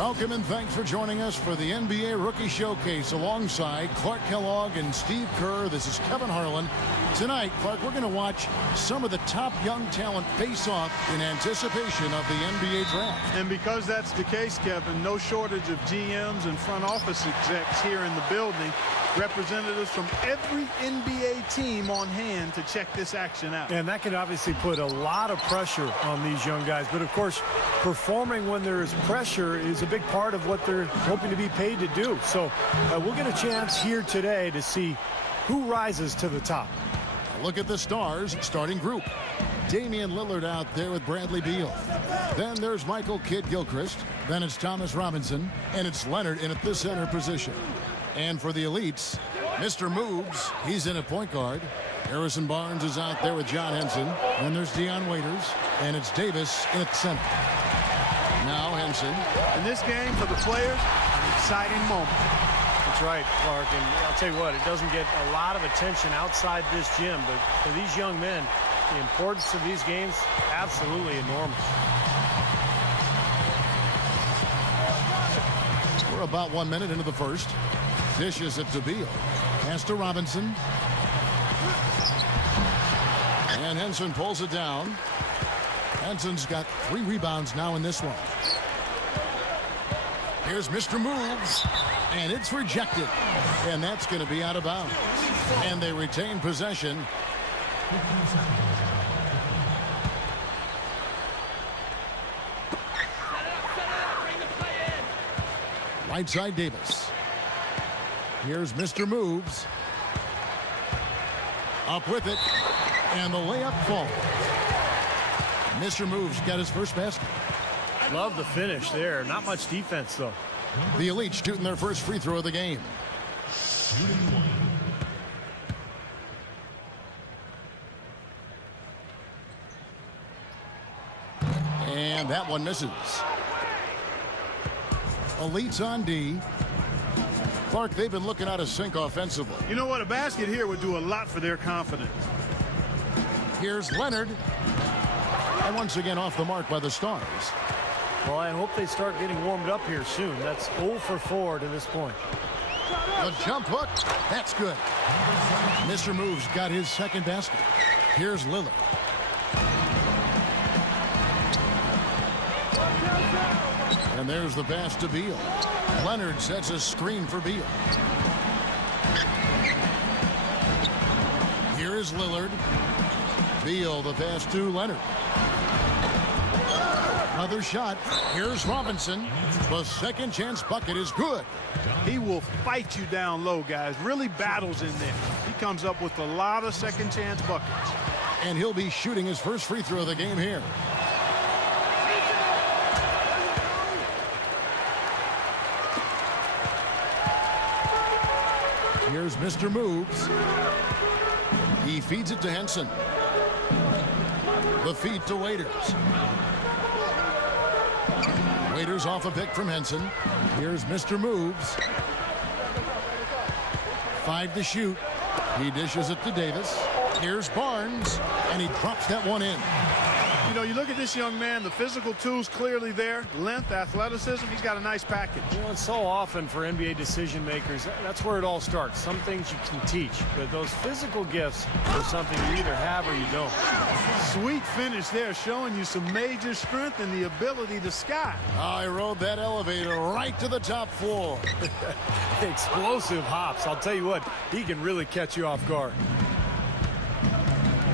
Welcome and thanks for joining us for the NBA Rookie Showcase alongside Clark Kellogg and Steve Kerr. This is Kevin Harlan. Tonight, Clark, we're going to watch some of the top young talent face off in anticipation of the NBA draft. And because that's the case, Kevin, no shortage of GMs and front office execs here in the building. Representatives from every NBA team on hand to check this action out. And that can obviously put a lot of pressure on these young guys. But, of course, performing when there is pressure is a big part of what they're hoping to be paid to do. So we'll get a chance here today to see who rises to the top. Look at the Stars starting group. Damian Lillard out there with Bradley Beal. Then there's Michael Kidd-Gilchrist. Then it's Thomas Robinson. And it's Leonard in at the center position. And for the elites, Mr. Moves, he's in at point guard. Harrison Barnes is out there with John Henson. Then there's Dion Waiters. And it's Davis in at center. Now Henson. In this game, for the players, an exciting moment. That's right, Clark. And I'll tell you what, it doesn't get a lot of attention outside this gym. But for these young men, the importance of these games, absolutely enormous. We're about 1 minute into the first. Dishes it to Beal. Pass to Robinson. And Henson pulls it down. Henson's got 3 rebounds now in this one. Here's Mr. Moves. And it's rejected. And that's going to be out of bounds. And they retain possession. Right side Davis. Here's Mr. Moves. Up with it. And the layup falls. Mr. Moves got his first basket. Love the finish there. Not much defense, though. The Elite shooting their first free throw of the game. And that one misses. Elites on D. Clark, they've been looking out of sync offensively. You know what? A basket here would do a lot for their confidence. Here's Leonard. And once again off the mark by the Stars. Well, I hope they start getting warmed up here soon. That's 0 for 4 to this point. The jump hook. That's good. Mr. Moves got his second basket. Here's Lillard. And there's the pass to Beal. Leonard sets a screen for Beal. Here is Lillard. Beal, the pass to Leonard. Another shot. Here's Robinson. The second chance bucket is good. He will fight you down low, guys. Really battles in there. He comes up with a lot of second chance buckets. And he'll be shooting his first free throw of the game here. Here's Mr. Moves. He feeds it to Henson. The feed to Waiters. Waiters off a pick from Henson. Here's Mr. Moves. 5 to shoot. He dishes it to Davis. Here's Barnes. And he drops that one in. You know, you look at this young man, the physical tools clearly there. Length, athleticism, he's got a nice package. You know, and so often for NBA decision makers, that's where it all starts. Some things you can teach, but those physical gifts are something you either have or you don't. Sweet finish there, showing you some major strength and the ability to sky. I rode that elevator right to the top floor. Explosive hops. I'll tell you what, he can really catch you off guard.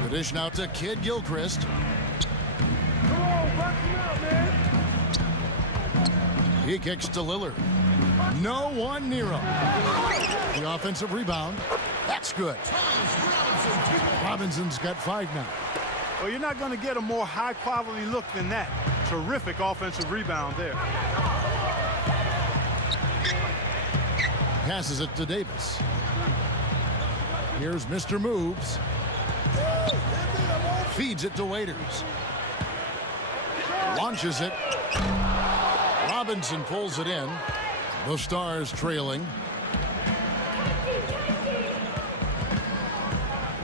The dish now to Kidd-Gilchrist. He kicks to Lillard. No one near him. The offensive rebound. That's good. Robinson's got 5 now. Well, you're not going to get a more high-quality look than that. Terrific offensive rebound there. Passes it to Davis. Here's Mr. Moves. Feeds it to Waiters. Launches it. Robinson pulls it in. The Stars trailing.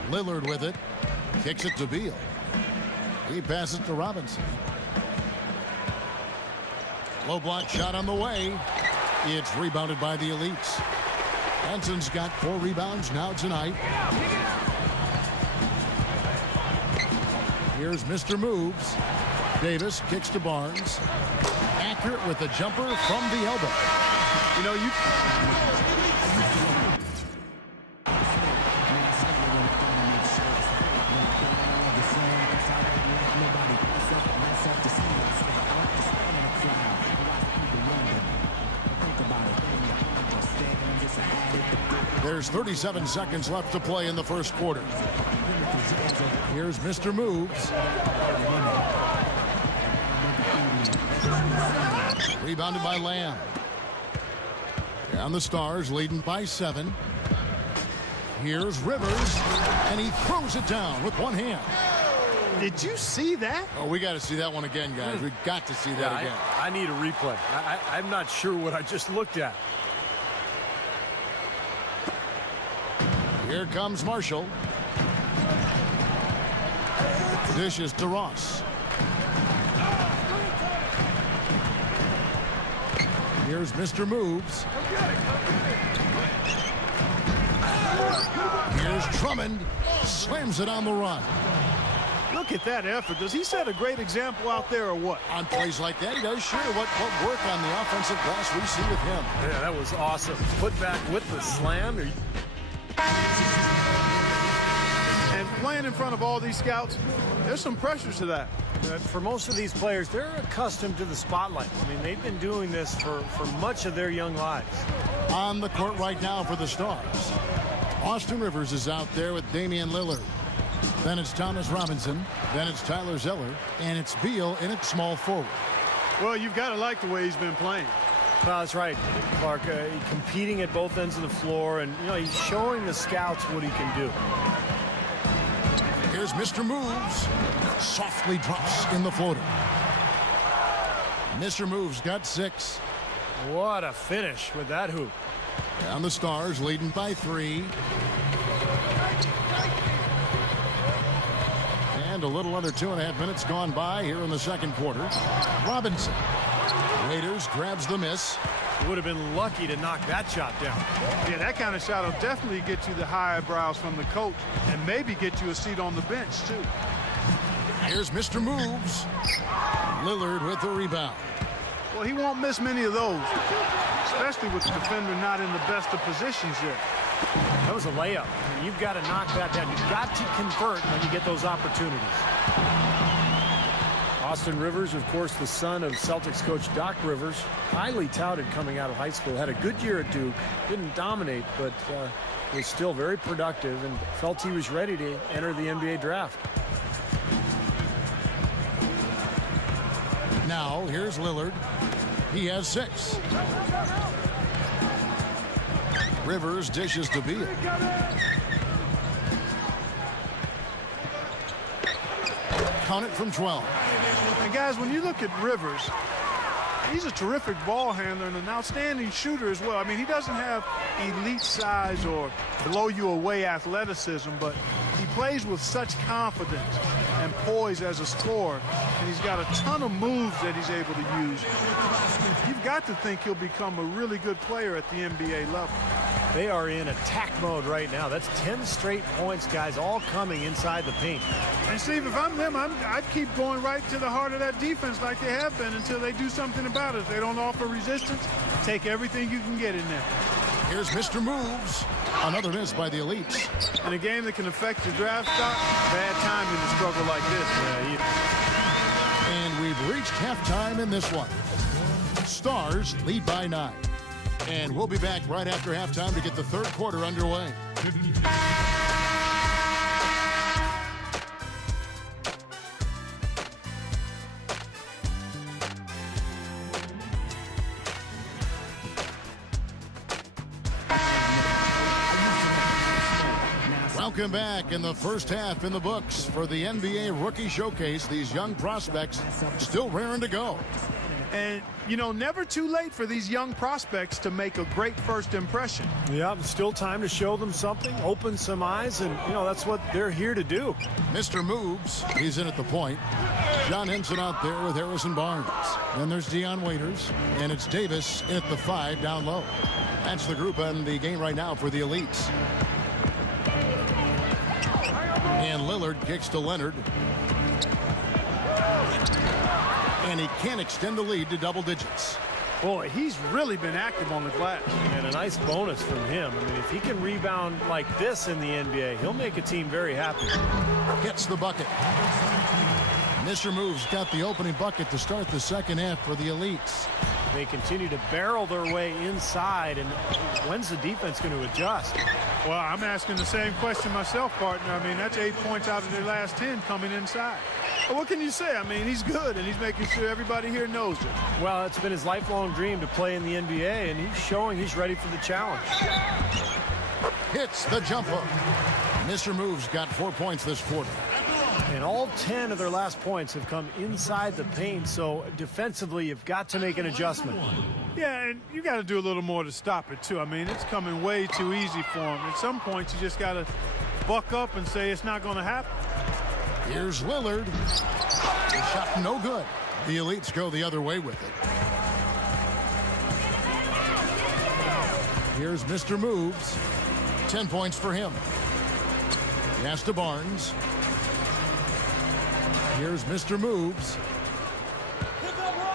Lillard with it. Kicks it to Beal. He passes to Robinson. Low block shot on the way. It's rebounded by the elites. Benson's got 4 rebounds now tonight. Here's Mr. Moves. Davis kicks to Barnes. Accurate with the jumper from the elbow. You know, There's 37 seconds left to play in the first quarter. Here's Mr. Moves. Rebounded by Lamb. And the Stars leading by 7. Here's Rivers, and he throws it down with one hand. did you see that? Oh, we got to see that one again, guys. We got to see that again. I need a replay. I'm not sure what I just looked at. Here comes Marshall. Dishes to Ross. Here's Mr. Moves. Here's Drummond. Slams it on the run. Look at that effort. Does he set a great example out there or what? On plays like that, he does sure what work on the offensive glass we see with him. Yeah, that was awesome. Put back with the slam. And playing in front of all these scouts, there's some pressure to that. For most of these players, they're accustomed to the spotlight. I mean, they've been doing this for much of their young lives. On the court right now for the Stars, Austin Rivers is out there with Damian Lillard. Then it's Thomas Robinson. Then it's Tyler Zeller. And it's Beal in at small forward. Well, you've got to like the way he's been playing. Well, that's right, Clark. Competing at both ends of the floor, and he's showing the scouts what he can do. Here's Mr. Moves. Softly drops in the floater. Mr. Moves got 6. What a finish with that hoop. And the Stars leading by 3. And a little under 2.5 minutes gone by here in the second quarter. Robinson. Raiders grabs the miss. Would have been lucky to knock that shot down. Yeah, that kind of shot will definitely get you the high eyebrows from the coach and maybe get you a seat on the bench, too. Here's Mr. Moves. Lillard with the rebound. Well, he won't miss many of those, especially with the defender not in the best of positions yet. That was a layup. You've got to knock that down. You've got to convert when you get those opportunities. Austin Rivers, of course, the son of Celtics coach Doc Rivers, highly touted coming out of high school. Had a good year at Duke. Didn't dominate, but was still very productive and felt he was ready to enter the NBA draft. Now, here's Lillard. He has 6. Rivers dishes to Beal. Count it from 12. And guys, when you look at Rivers, he's a terrific ball handler and an outstanding shooter as well. I mean, he doesn't have elite size or blow-you-away athleticism, but he plays with such confidence and poise as a scorer, and he's got a ton of moves that he's able to use. You've got to think he'll become a really good player at the NBA level. They are in attack mode right now. That's 10 straight points, guys, all coming inside the paint. And Steve, if I'm them, I'd keep going right to the heart of that defense like they have been until they do something about it. If they don't offer resistance, take everything you can get in there. Here's Mr. Moves. Another miss by the elites. In a game that can affect your draft stock, bad timing to struggle like this. And we've reached halftime in this one. Stars lead by 9. And we'll be back right after halftime to get the third quarter underway. Welcome back. In the first half in the books for the NBA Rookie Showcase. These young prospects still raring to go. And you know, never too late for these young prospects to make a great first impression. Yeah, still time to show them something, open some eyes, and, you know, that's what they're here to do. Mr. Moves, he's in at the point. John Henson out there with Harrison Barnes. Then there's Dion Waiters, and it's Davis in at the 5 down low. That's the group on the game right now for the elites. And Lillard kicks to Leonard. And he can't extend the lead to double digits. Boy, he's really been active on the glass. And a nice bonus from him. I mean, if he can rebound like this in the NBA, he'll make a team very happy. Gets the bucket. Mr. Moves got the opening bucket to start the second half for the elites. They continue to barrel their way inside, and when's the defense going to adjust? Well, I'm asking the same question myself, partner. I mean, that's 8 points out of their last 10 coming inside. But what can you say? I mean, he's good, and he's making sure everybody here knows it. Well, it's been his lifelong dream to play in the NBA, and he's showing he's ready for the challenge. Hits the jumper. Mr. Moves got 4 points this quarter. And all 10 of their last points have come inside the paint, so defensively you've got to make an adjustment. Yeah, and you got to do a little more to stop it, too. I mean, it's coming way too easy for him. At some points, you just got to buck up and say it's not going to happen. Here's Lillard. The shot no good. The elites go the other way with it. Here's Mr. Moves. 10 points for him. Pass to Barnes. Here's Mr. Moves.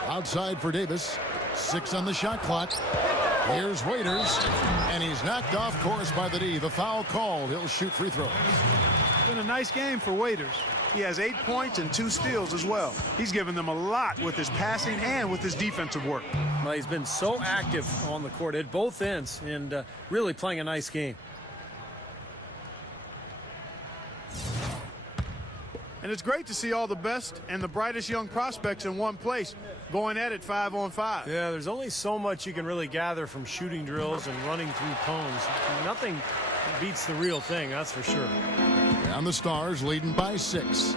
Outside for Davis. 6 on the shot clock. Here's Waiters. And he's knocked off course by the D. The foul called. He'll shoot free throws. It's been a nice game for Waiters. He has 8 points and 2 steals as well. He's given them a lot with his passing and with his defensive work. Well, he's been so active on the court at both ends and really playing a nice game. And it's great to see all the best and the brightest young prospects in one place going at it 5-on-5. Yeah, there's only so much you can really gather from shooting drills and running through cones. Nothing beats the real thing, that's for sure. And the Stars leading by 6.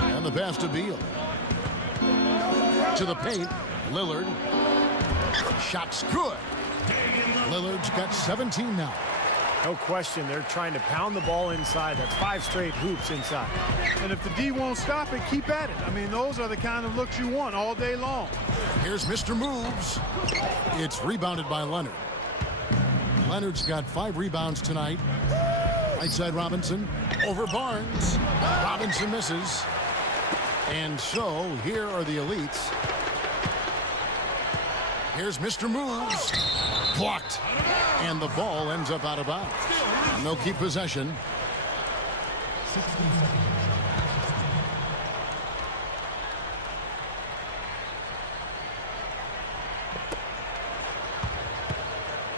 And the pass to Beal. To the paint. Lillard. Shot's good. Lillard's got 17 now. No question, they're trying to pound the ball inside. That's 5 straight hoops inside. And if the D won't stop it, keep at it. I mean, those are the kind of looks you want all day long. Here's Mr. Moves. It's rebounded by Leonard. Leonard's got 5 rebounds tonight. Right side Robinson. Over Barnes. Robinson misses. And so here are the elites. Here's Mr. Moves. Blocked. And the ball ends up out of bounds. And they'll keep possession.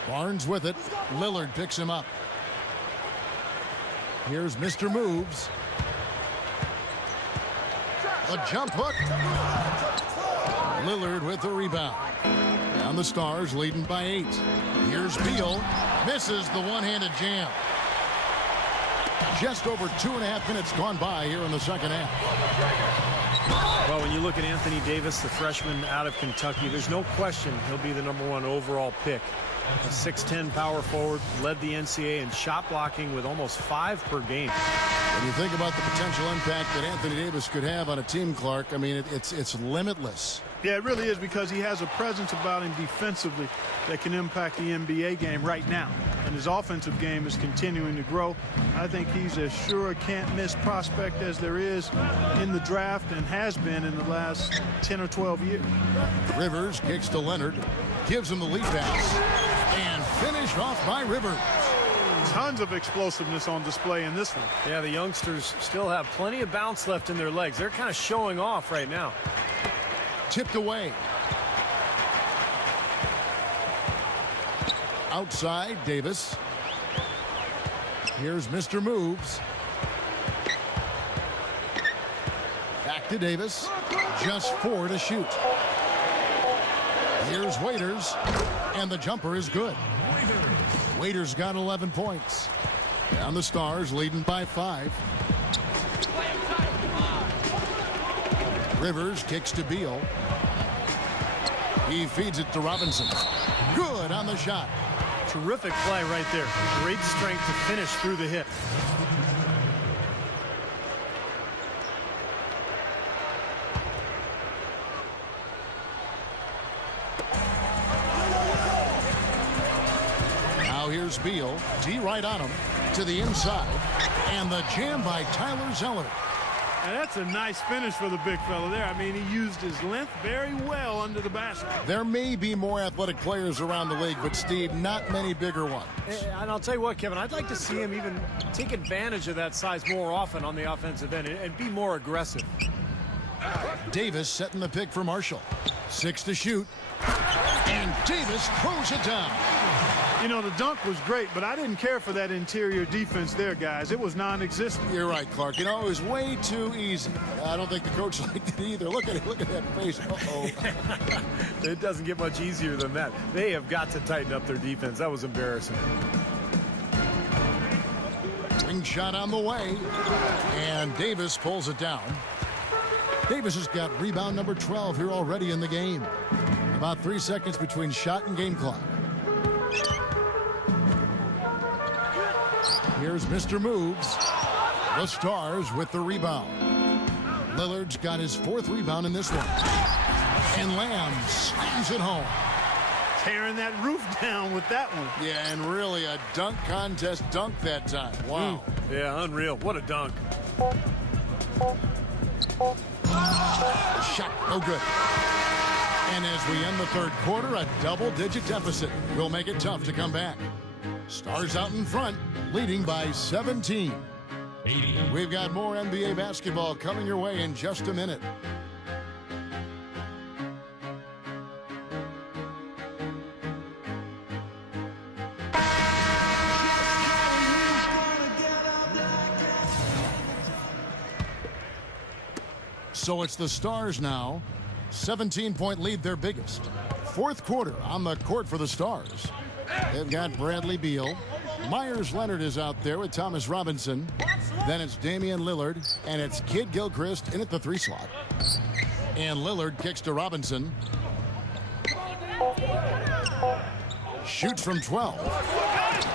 Barnes with it. Lillard picks him up. Here's Mr. Moves. A jump hook. Lillard with the rebound. And the Stars leading by 8. Here's Beal. Misses the one-handed jam. Just over 2.5 minutes gone by here in the second half. Well, when you look at Anthony Davis, the freshman out of Kentucky, there's no question he'll be the #1 overall pick. A 6'10" power forward, led the NCAA in shot blocking with almost 5 per game. When you think about the potential impact that Anthony Davis could have on a team, Clark, I mean, it's limitless. Yeah, it really is, because he has a presence about him defensively that can impact the NBA game right now. And his offensive game is continuing to grow. I think he's as sure a can't-miss prospect as there is in the draft and has been in the last 10 or 12 years. Rivers kicks to Leonard, gives him the lead pass, and finished off by Rivers. Tons of explosiveness on display in this one. Yeah, the youngsters still have plenty of bounce left in their legs. They're kind of showing off right now. Tipped away. Outside, Davis. Here's Mr. Moves. Back to Davis. Just 4 to shoot. Here's Waiters. And the jumper is good. Waiters got 11 points. And the Stars leading by 5. Rivers kicks to Beal. He feeds it to Robinson. Good on the shot. Terrific play right there. Great strength to finish through the hit. Now here's Beal. D right on him. To the inside. And the jam by Tyler Zeller. And that's a nice finish for the big fella there. I mean, he used his length very well under the basket. There may be more athletic players around the league, but, Steve, not many bigger ones. And I'll tell you what, Kevin, I'd like to see him even take advantage of that size more often on the offensive end and be more aggressive. Davis setting the pick for Marshall. 6 to shoot. And Davis throws it down. You know, the dunk was great, but I didn't care for that interior defense there, guys. It was non-existent. You're right, Clark. You know, it was way too easy. I don't think the coach liked it either. Look at it. Look at that face. Uh-oh. It doesn't get much easier than that. They have got to tighten up their defense. That was embarrassing. Swing shot on the way. And Davis pulls it down. Davis has got rebound number 12 here already in the game. About 3 seconds between shot and game clock. Here's Mr. Moves. The Stars with the rebound. Lillard's got his 4th rebound in this one. And Lamb slams it home. Tearing that roof down with that one. Yeah, and really a dunk contest dunk that time. Wow. Yeah, unreal. What a dunk. Shot, no good. And as we end the 3rd quarter, a double-digit deficit will make it tough to come back. Stars out in front, leading by 17. We've got more NBA basketball coming your way in just a minute. So it's the Stars now. 17-point lead, their biggest. 4th quarter on the court for the Stars. They've got Bradley Beal. Myers Leonard is out there with Thomas Robinson. Then it's Damian Lillard, and it's Kid Gilchrist in at the 3 slot. And Lillard kicks to Robinson. Shoots from 12.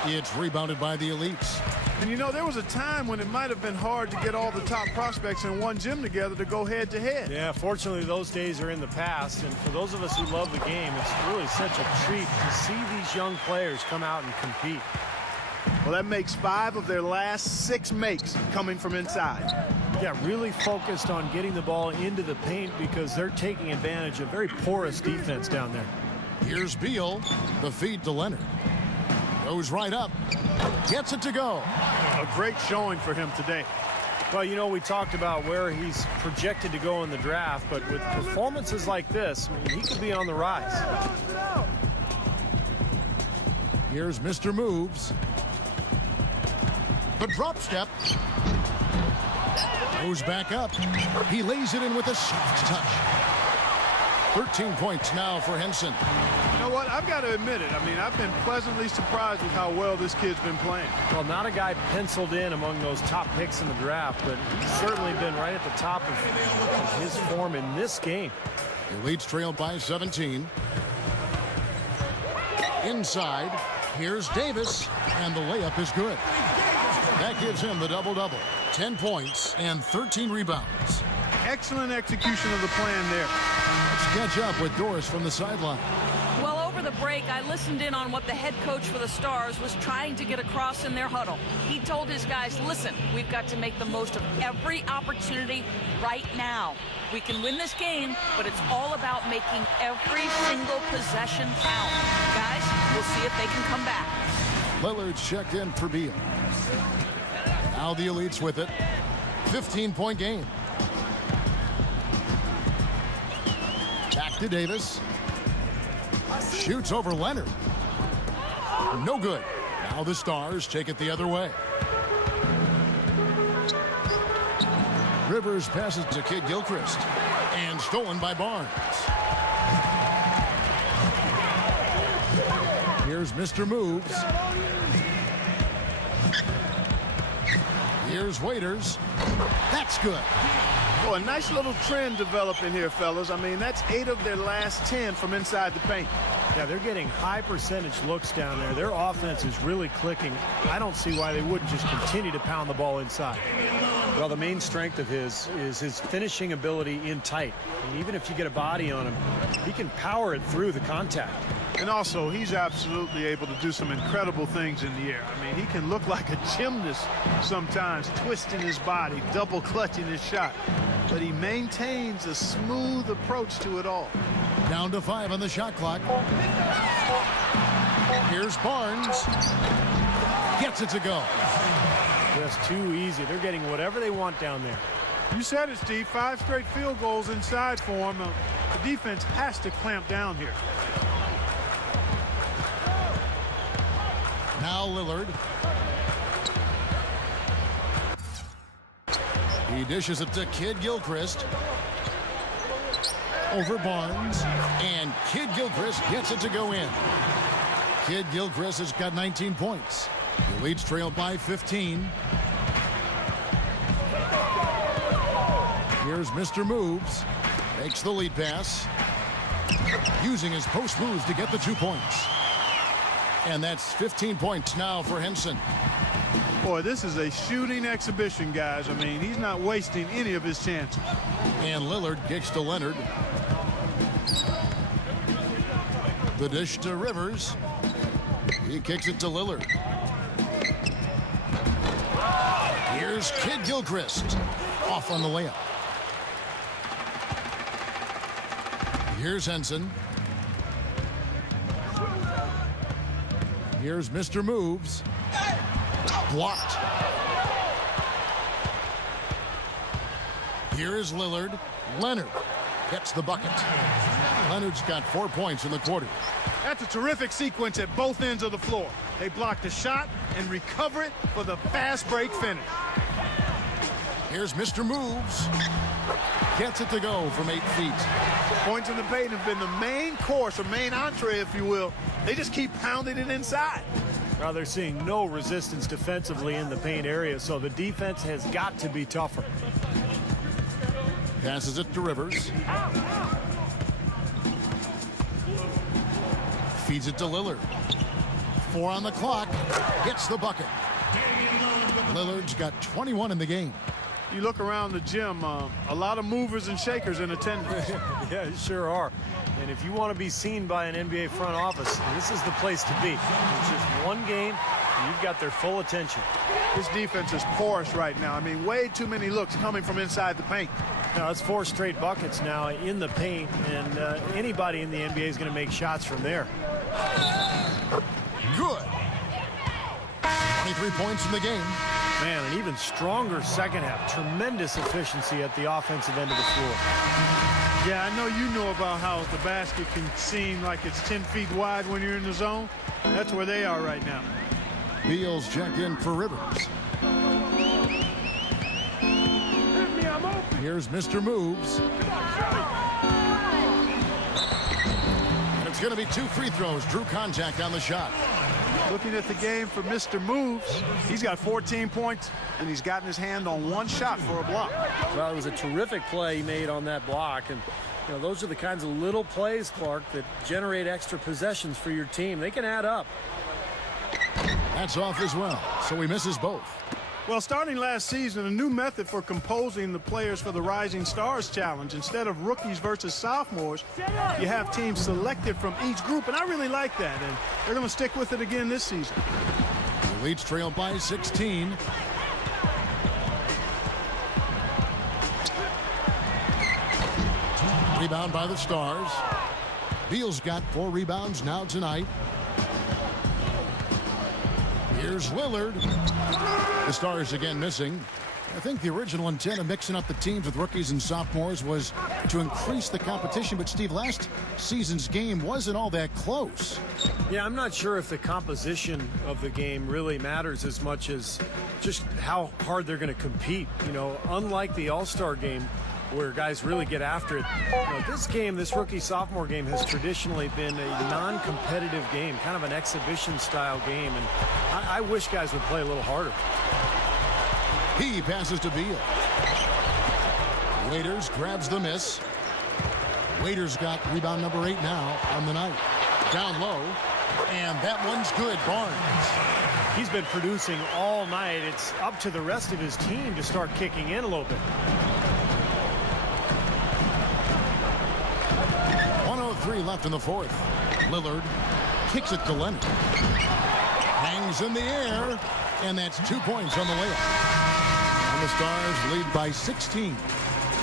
It's rebounded by the Elites. And you know, there was a time when it might have been hard to get all the top prospects in one gym together to go head-to-head. Yeah, fortunately, those days are in the past. And for those of us who love the game, it's really such a treat to see these young players come out and compete. Well, that makes 5 of their last 6 makes coming from inside. Yeah, really focused on getting the ball into the paint because they're taking advantage of very porous defense down there. Here's Beal. The feed to Leonard. Goes right up. Gets it to go. A great showing for him today. Well, you know, we talked about where he's projected to go in the draft, but with performances like this, I mean, he could be on the rise. Here's Mr. Moves. The drop step. Goes back up. He lays it in with a soft touch. 13 points now for Henson. You know what? I've got to admit it. I mean, I've been pleasantly surprised with how well this kid's been playing. Well, not a guy penciled in among those top picks in the draft, but he's certainly been right at the top of his form in this game. The Elites trail by 17. Inside, here's Davis, and the layup is good. That gives him the double-double. 10 points and 13 rebounds. Excellent execution of the plan there. Let's catch up with Doris from the sideline. Well, over the break, I listened in on what the head coach for the Stars was trying to get across in their huddle. He told his guys, listen, we've got to make the most of every opportunity right now. We can win this game, but it's all about making every single possession count. Guys, we'll see if they can come back. Lillard's checked in for Beal. Now the Elites with it. 15-point game. Back to Davis. Shoots over Leonard. No good. Now the Stars take it the other way. Rivers passes to Kid Gilchrist. And stolen by Barnes. Here's Mr. Moves. Here's Waiters. That's good. Boy, a nice little trend developing here, fellas. I mean, that's 8 of their last 10 from inside the paint. Yeah, they're getting high percentage looks down there. Their offense is really clicking. I don't see why they wouldn't just continue to pound the ball inside. Well, the main strength of his is his finishing ability in tight. And even if you get a body on him, he can power it through the contact. And also, he's absolutely able to do some incredible things in the air. I mean, he can look like a gymnast sometimes, twisting his body, double clutching his shot. But he maintains a smooth approach to it all. Down to 5 on the shot clock. Here's Barnes. Gets it to go. Just too easy. They're getting whatever they want down there. You said it, Steve. 5 straight field goals inside for him. The defense has to clamp down here. Now Lillard. He dishes it to Kid Gilchrist. Over Barnes. And Kid Gilchrist gets it to go in. Kid Gilchrist has got 19 points. The Leeds trail by 15. Here's Mr. Moves. Makes the lead pass. Using his post moves to get the 2 points. And that's 15 points now for Henson. Boy, this is a shooting exhibition, guys. I mean, he's not wasting any of his chances. And Lillard kicks to Leonard. The dish to Rivers. He kicks it to Lillard. Here's Kid Gilchrist. Off on the layup. Here's Henson. Here's Mr. Moves. Blocked. Here is Lillard. Leonard gets the bucket. Leonard's got 4 points in the quarter. That's a terrific sequence at both ends of the floor. They block the shot and recover it for the fast break finish. Here's Mr. Moves. Gets it to go from 8 feet. Points in the paint have been the main course, or main entree, if you will. They just keep pounding it inside. Now they're seeing no resistance defensively in the paint area, so the defense has got to be tougher. Passes it to Rivers. Feeds it to Lillard. 4 on the clock. Gets the bucket. Lillard's got 21 in the game. You look around the gym, a lot of movers and shakers in attendance. Yeah, you sure are. And if you want to be seen by an NBA front office, this is the place to be. It's just one game, and you've got their full attention. This defense is porous right now. I mean, way too many looks coming from inside the paint. Now, it's 4 straight buckets now in the paint, and anybody in the NBA is going to make shots from there. Good. 23 points in the game. Man, an even stronger second half. Tremendous efficiency at the offensive end of the floor. Yeah, I know you know about how the basket can seem like it's 10 feet wide when you're in the zone. That's where they are right now. Beal's checked in for Rivers. Here's Mr. Moves. And it's going to be 2 free throws. Drew contact on the shot. Looking at the game for Mr. Moves, he's got 14 points, and he's gotten his hand on 1 shot for a block. Well, it was a terrific play he made on that block. And, you know, those are the kinds of little plays, Clark, that generate extra possessions for your team. They can add up. That's off as well, so he misses both. Well, starting last season, a new method for composing the players for the Rising Stars Challenge. Instead of rookies versus sophomores, you have teams selected from each group, and I really like that, and they're going to stick with it again this season. The Leeds trail by 16. Rebound by the Stars. Beal's got 4 rebounds now tonight. Here's Lillard. The Stars again missing. I think the original intent of mixing up the teams with rookies and sophomores was to increase the competition. But, Steve, last season's game wasn't all that close. Yeah, I'm not sure if the composition of the game really matters as much as just how hard they're going to compete. You know, unlike the All-Star game, where guys really get after it. You know, this game, this rookie-sophomore game, has traditionally been a non-competitive game, kind of an exhibition-style game, and I wish guys would play a little harder. He passes to Beal. Waiters grabs the miss. Waiters got rebound number 8 now on the night. Down low, and that one's good. Barnes. He's been producing all night. It's up to the rest of his team to start kicking in a little bit. 1:03 left in the fourth. Lillard kicks it to Leonard. Hangs in the air, and that's 2 points on the way up. And the Stars lead by 16.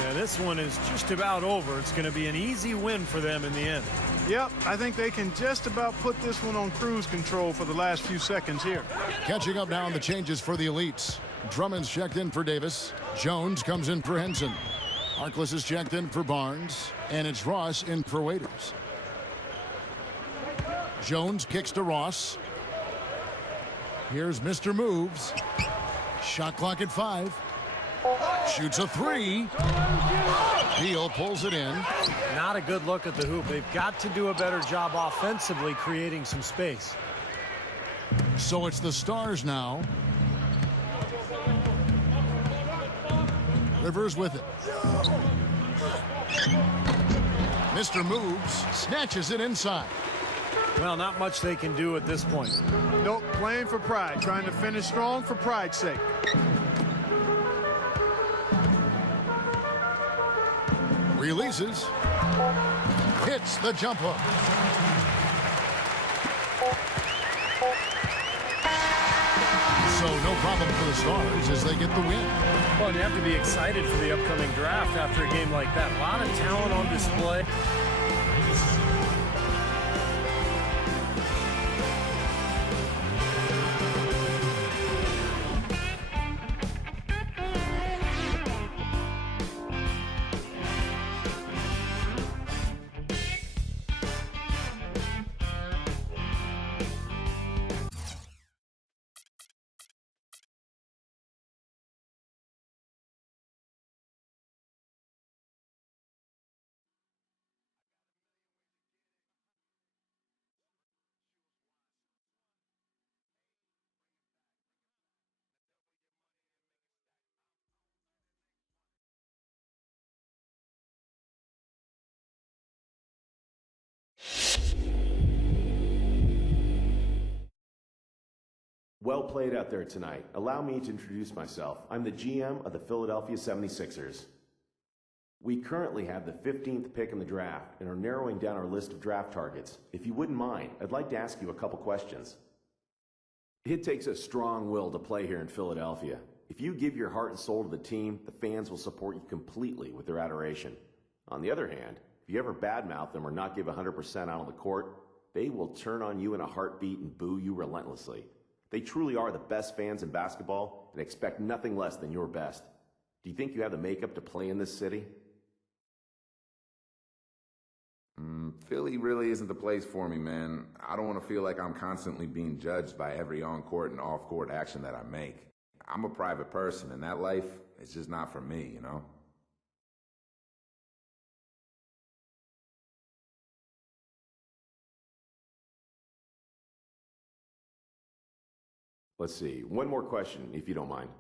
Yeah, this one is just about over. It's going to be an easy win for them in the end. Yep, I think they can just about put this one on cruise control for the last few seconds here. Catching up now on the changes for the Elites. Drummond's checked in for Davis. Jones comes in for Henson. Harkless is checked in for Barnes. And it's Ross in for Waiters. Jones kicks to Ross. Here's Mr. Moves. Shot clock at 5. Shoots a 3. Beal pulls it in. Not a good look at the hoop. They've got to do a better job offensively creating some space. So it's the Stars now. Rivers with it. Mr. Moves snatches it inside. Well, not much they can do at this point. Nope, playing for pride, trying to finish strong for pride's sake. Releases. Hits the jump hook. So no problem for the Stars as they get the win. Well, you have to be excited for the upcoming draft after a game like that. A lot of talent on display. Well played out there tonight. Allow me to introduce myself. I'm the GM of the Philadelphia 76ers. We currently have the 15th pick in the draft and are narrowing down our list of draft targets. If you wouldn't mind, I'd like to ask you a couple questions. It takes a strong will to play here in Philadelphia. If you give your heart and soul to the team, the fans will support you completely with their adoration. On the other hand, if you ever badmouth them or not give 100% out on the court, they will turn on you in a heartbeat and boo you relentlessly. They truly are the best fans in basketball and expect nothing less than your best. Do you think you have the makeup to play in this city? Philly really isn't the place for me, man. I don't want to feel like I'm constantly being judged by every on-court and off-court action that I make. I'm a private person, and that life is just not for me, you know? Let's see, one more question, if you don't mind.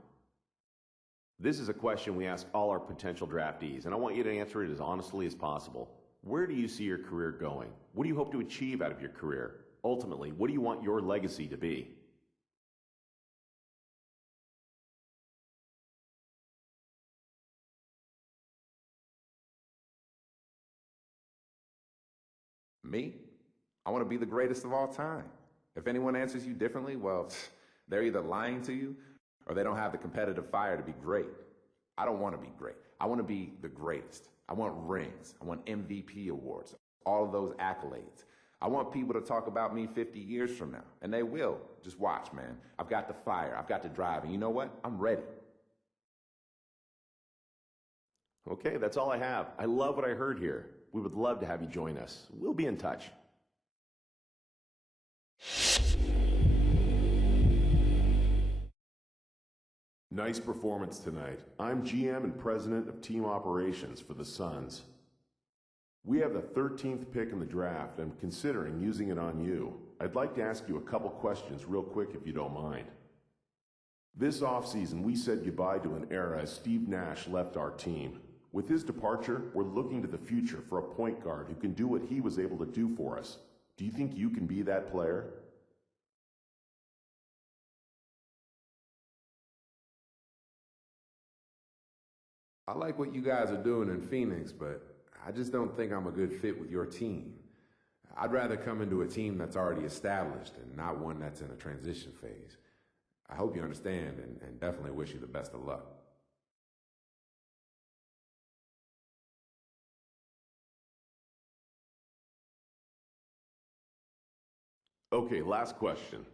This is a question we ask all our potential draftees, and I want you to answer it as honestly as possible. Where do you see your career going? What do you hope to achieve out of your career? Ultimately, what do you want your legacy to be? Me? I want to be the greatest of all time. If anyone answers you differently, well, they're either lying to you or they don't have the competitive fire to be great. I don't want to be great. I want to be the greatest. I want rings. I want MVP awards, all of those accolades. I want people to talk about me 50 years from now, and they will. Just watch, man. I've got the fire. I've got the drive, and you know what? I'm ready. Okay, that's all I have. I love what I heard here. We would love to have you join us. We'll be in touch. Nice performance tonight. I'm GM and President of Team Operations for the Suns. We have the 13th pick in the draft and I'm considering using it on you. I'd like to ask you a couple questions real quick if you don't mind. This offseason, we said goodbye to an era as Steve Nash left our team. With his departure, we're looking to the future for a point guard who can do what he was able to do for us. Do you think you can be that player? I like what you guys are doing in Phoenix, but I just don't think I'm a good fit with your team. I'd rather come into a team that's already established and not one that's in a transition phase. I hope you understand and definitely wish you the best of luck. Okay, last question.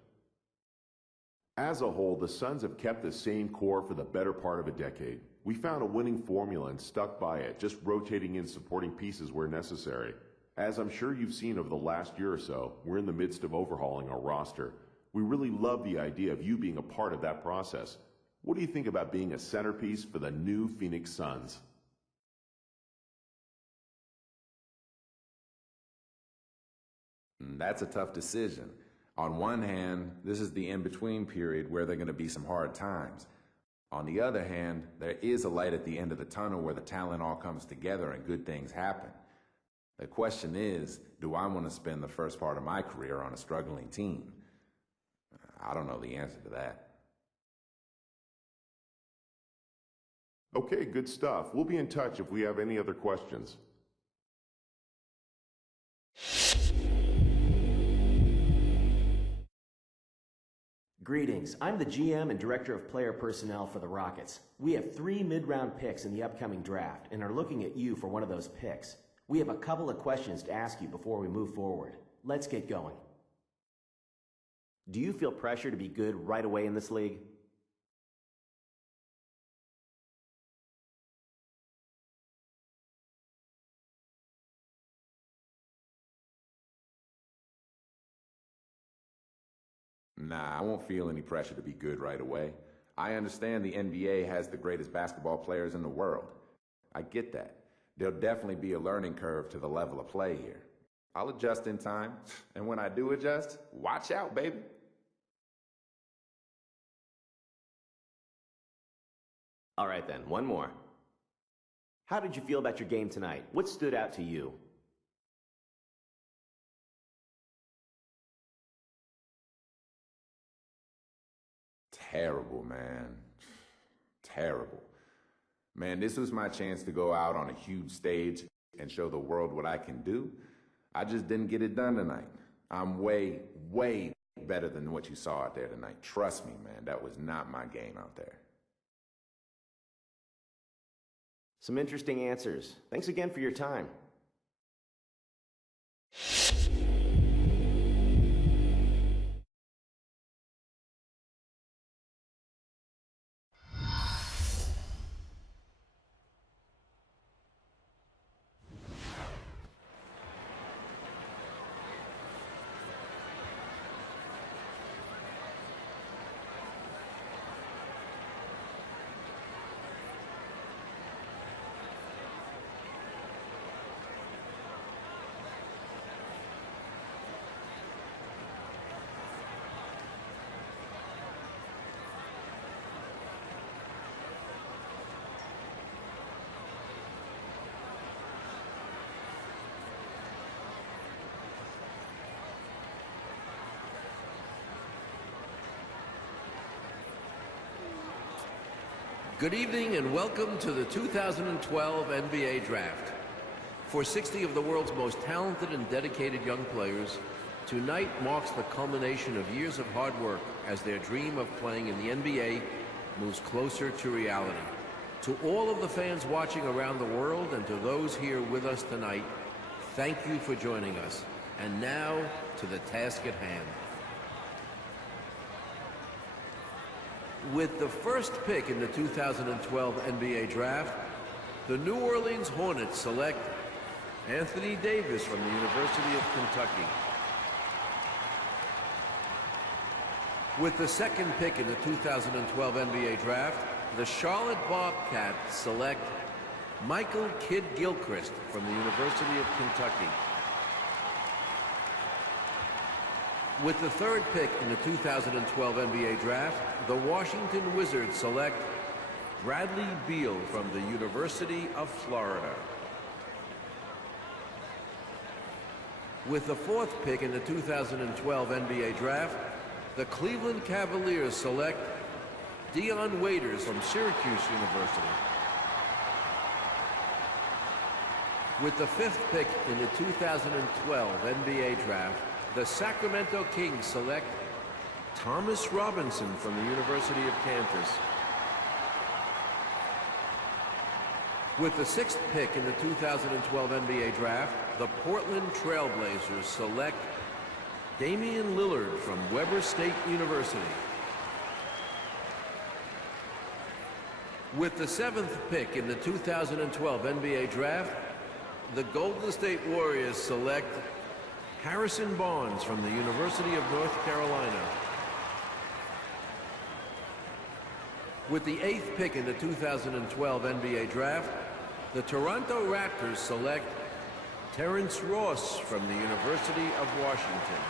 As a whole, the Suns have kept the same core for the better part of a decade. We found a winning formula and stuck by it, just rotating in supporting pieces where necessary. As I'm sure you've seen over the last year or so, we're in the midst of overhauling our roster. We really love the idea of you being a part of that process. What do you think about being a centerpiece for the new Phoenix Suns? That's a tough decision. On one hand, this is the in-between period where there are going to be some hard times. On the other hand, there is a light at the end of the tunnel where the talent all comes together and good things happen. The question is, do I want to spend the first part of my career on a struggling team? I don't know the answer to that. Okay, good stuff. We'll be in touch if we have any other questions. Greetings. I'm the GM and Director of Player Personnel for the Rockets. We have 3 mid-round picks in the upcoming draft and are looking at you for one of those picks. We have a couple of questions to ask you before we move forward. Let's get going. Do you feel pressure to be good right away in this league? Nah, I won't feel any pressure to be good right away. I understand the NBA has the greatest basketball players in the world. I get that. There'll definitely be a learning curve to the level of play here. I'll adjust in time, and when I do adjust, watch out, baby. All right then, one more. How did you feel about your game tonight? What stood out to you? Terrible, man. Terrible. Man, this was my chance to go out on a huge stage and show the world what I can do. I just didn't get it done tonight. I'm way, way better than what you saw out there tonight. Trust me, man, that was not my game out there. Some interesting answers. Thanks again for your time. Good evening and welcome to the 2012 NBA Draft. For 60 of the world's most talented and dedicated young players, tonight marks the culmination of years of hard work as their dream of playing in the NBA moves closer to reality. To all of the fans watching around the world and to those here with us tonight, thank you for joining us. And now to the task at hand. With the first pick in the 2012 NBA Draft, the New Orleans Hornets select Anthony Davis from the University of Kentucky. With the second pick in the 2012 NBA Draft, the Charlotte Bobcats select Michael Kidd Gilchrist from the University of Kentucky. With the third pick in the 2012 NBA Draft, the Washington Wizards select Bradley Beal from the University of Florida. With the fourth pick in the 2012 NBA Draft, the Cleveland Cavaliers select Dion Waiters from Syracuse University. With the fifth pick in the 2012 NBA Draft, the Sacramento Kings select Thomas Robinson from the University of Kansas. With the sixth pick in the 2012 NBA Draft, the Portland Trail Blazers select Damian Lillard from Weber State University. With the seventh pick in the 2012 NBA Draft, the Golden State Warriors select Harrison Barnes from the University of North Carolina. With the eighth pick in the 2012 NBA Draft, the Toronto Raptors select Terrence Ross from the University of Washington.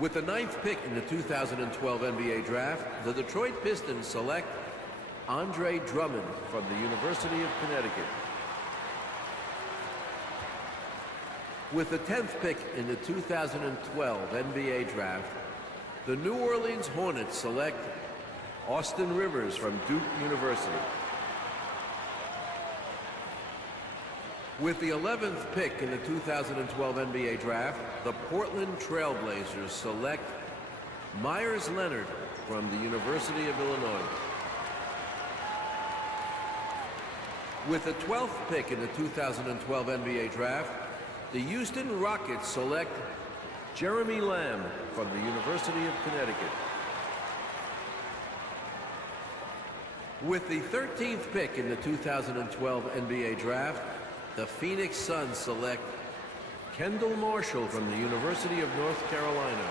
With the ninth pick in the 2012 NBA Draft, the Detroit Pistons select Andre Drummond from the University of Connecticut. With the 10th pick in the 2012 NBA Draft, the New Orleans Hornets select Austin Rivers from Duke University. With the 11th pick in the 2012 NBA Draft, the Portland Trail Blazers select Myers Leonard from the University of Illinois. With the 12th pick in the 2012 NBA Draft, the Houston Rockets select Jeremy Lamb from the University of Connecticut. With the 13th pick in the 2012 NBA Draft, the Phoenix Suns select Kendall Marshall from the University of North Carolina.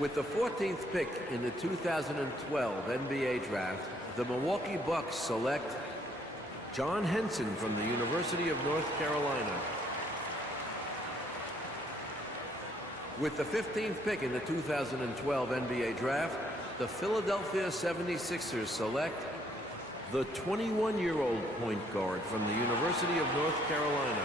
With the 14th pick in the 2012 NBA Draft, the Milwaukee Bucks select John Henson from the University of North Carolina. With the 15th pick in the 2012 NBA Draft, the Philadelphia 76ers select the 21-year-old point guard from the University of North Carolina.